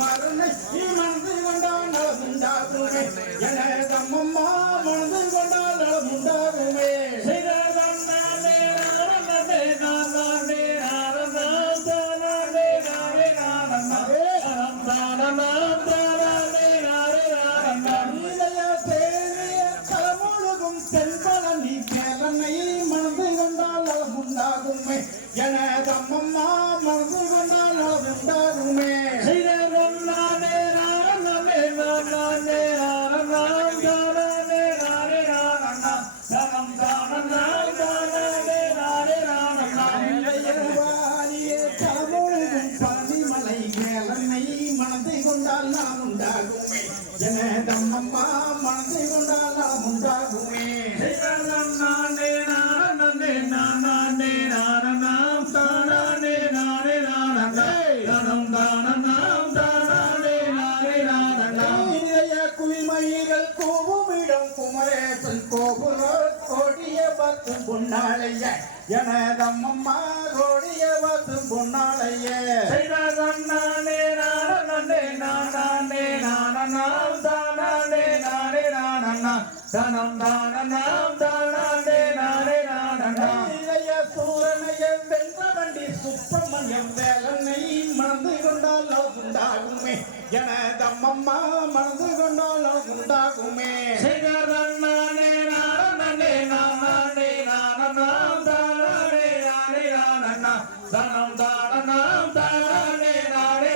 மரணை நலம் உண்டாகுமே என தம்மம்மா உண்டாகுமே என தம்மம்மா மனது கொண்டால் நலம் உண்டாகுமே. பனிமலை மேலனை மனதை கொண்டால் நாம் உண்டாகுமே. என தம்மம்மா மனதை கொண்டால் நாம் உண்டாகுமே இளைய குயிமயிர்கள் கூவுமிடம் குமரேசன் கோபுர கோடிய பத்தும் பொன்னாளைய. என கோடிய பத்தும் பொன்னாளைய தனம் தானம் தானே சுப்பிரமணியம் வேலனை மணந்து கொண்டால் உண்டாகுமே. என தம்மம்மா மணந்து கொண்டால் உண்டாகுமே. சிகரண்ணானே நானே நானே நானம் தானே நானே நானண்ணா தனம் தானம் தானே நானே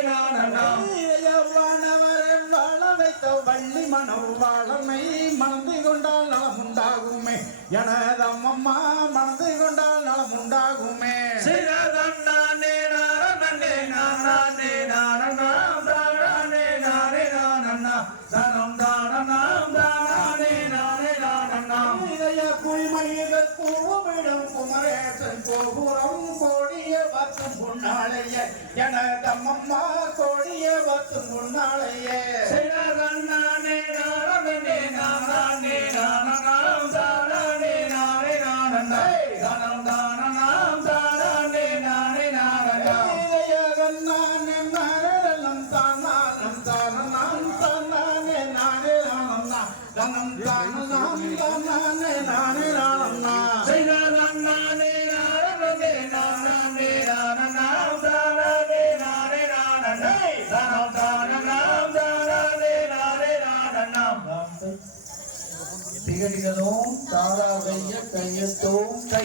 வைத்த வள்ளி மனம் வாழமை மணந்து கொண்டால் நலம் உண்டாகுமே. என தம்மம்மா மணந்து கொண்டால் நலம் உண்டாகுமே. சிகரண்ணானே நானண்ணா தனம் தானம் தானே நானே நானண்ணா இளைய குய்மணிகள் பூவிடம் குமரேசன் கோபுரம் கோடிய பத்தும் பொன்னாளைய என தம்மம்மா கோடிய திகடிகளோம் தாராவைய கையத்தோம் கை